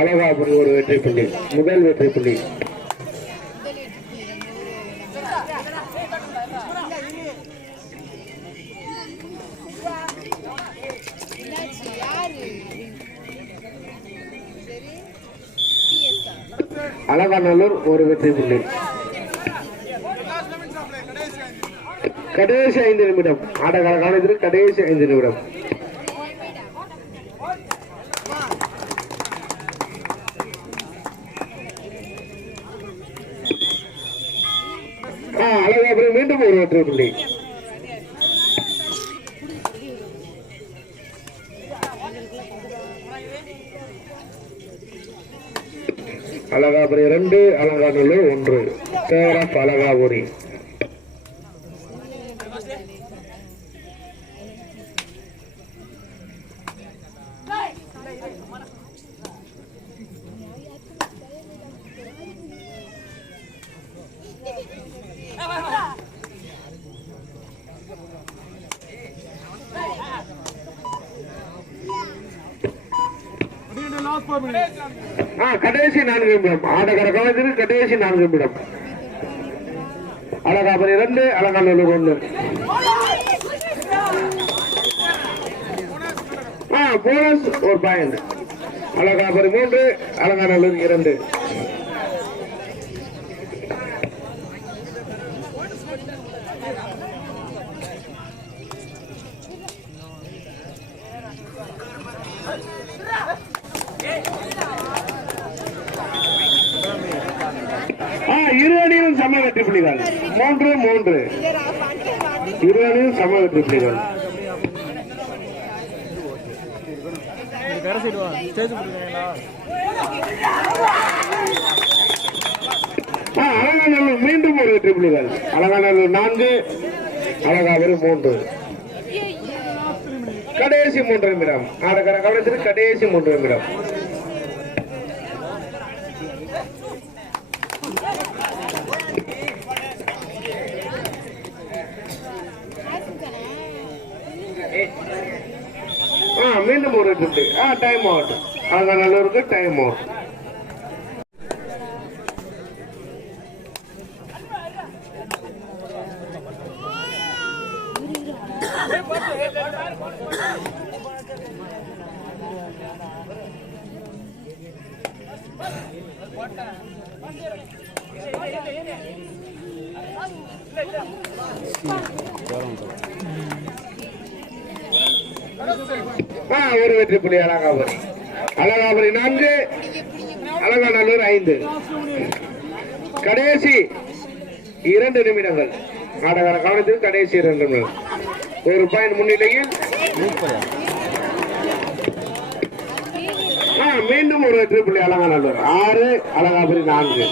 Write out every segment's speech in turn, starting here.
அழகாபுரி ஒரு வெற்றி புள்ளி, முதல் வெற்றி புள்ளி. அலங்காநல்லூர் ஒரு வெற்றி புள்ளி. கடைசி 5 நிமிடம் ஆட்டக்கால காலத்தில் கடைசி 5 நிமிடம். அழகாபுரி மீண்டும் ஒரு வெற்றி புள்ளி. அழகாபுரி 2, அலங்காநல்லூர் 1. பேரப் அழகாபுரி. கடைசி 4 நிமிடம் ஆட்டக்கார காலத்தில் கடைசி 4 நிமிடம். அழகாபுரி 2, அலங்காநல்லூர் 1. போனஸ் ஒரு பாயிண்ட். அழகாபுரி 3, அலங்காநல்லூர் 2. இரு அணியும் சம வெற்றி புள்ளிகள். 3-3. இரு அணியும் சம வெற்றி புள்ளிகள். அலங்காநல்லூர் மீண்டும் ஒரு வெற்றி புள்ளிகள். அலங்காநல்லூர் 4, அழகாபுரி 3. கடைசி 3 நிமிடம் ஆட்டக்கார கவனத்தில் கடைசி 3 நிமிடம். மீண்டும் ஒரு வெற்றி. Time out. அலங்காநல்லூருக்கு டைம் அவுட். ஒரு வெற்றி புள்ளி அழகாபுரி. அழகாபுரி 4, அலங்காநல்லூர் 5. கடைசி 2 நிமிடங்கள் ஆட்டக்கார கவனத்தில் கடைசி 2 நிமிடம். ஒரு பாயிண்ட் முன்னிலையில் மீண்டும் ஒரு வெற்றி புள்ளி. அலங்காநல்லூர் 6, அழகாபுரி 4.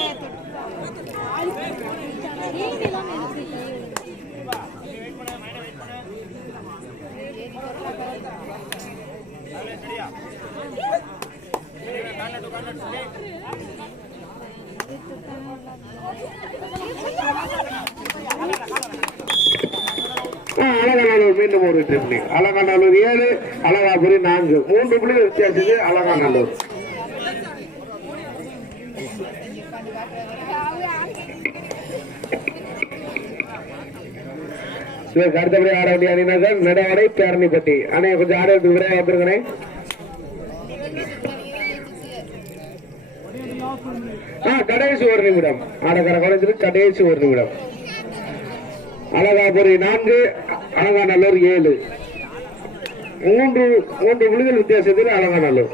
அலங்காநல்லூர் மீண்டும் ஒரு வெற்றி புள்ளி. அலங்காநல்லூர் 7, அழகாபுரி 4. 3 புள்ளி வித்தியாசத்துக்கு அலங்காநல்லூர். இதற்கு அடுத்தபடி ஆட வேண்டிய அணியினர்கள் நடவடை பேரணிப்பட்டி. அணைய கொஞ்சம் ஆடுறதுக்கு விரைவாக வந்துருங்கண்ணே. கடைசி ஒரு நிமிடம் ஆடக்கார குறைஞ்சிருக்கு. கடைசி ஒரு நிமிடம். அழகாபுரி 4, அலங்காநல்லூர் 7. 3 புள்ளிகள் வித்தியாசத்தில் அலங்காநல்லூர்.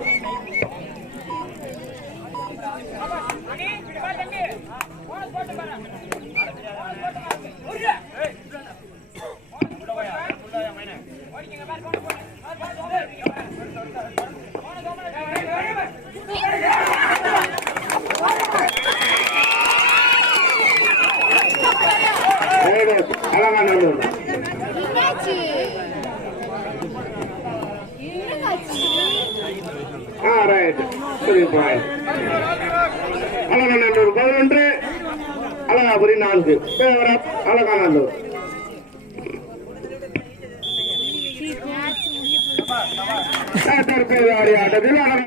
அலங்காநல்லூர் அலங்காநல்லூர் 11, அழகாபுரி 4. அலங்காநல்லூர் தற்போது ஆடிய ஆட்டத்தில்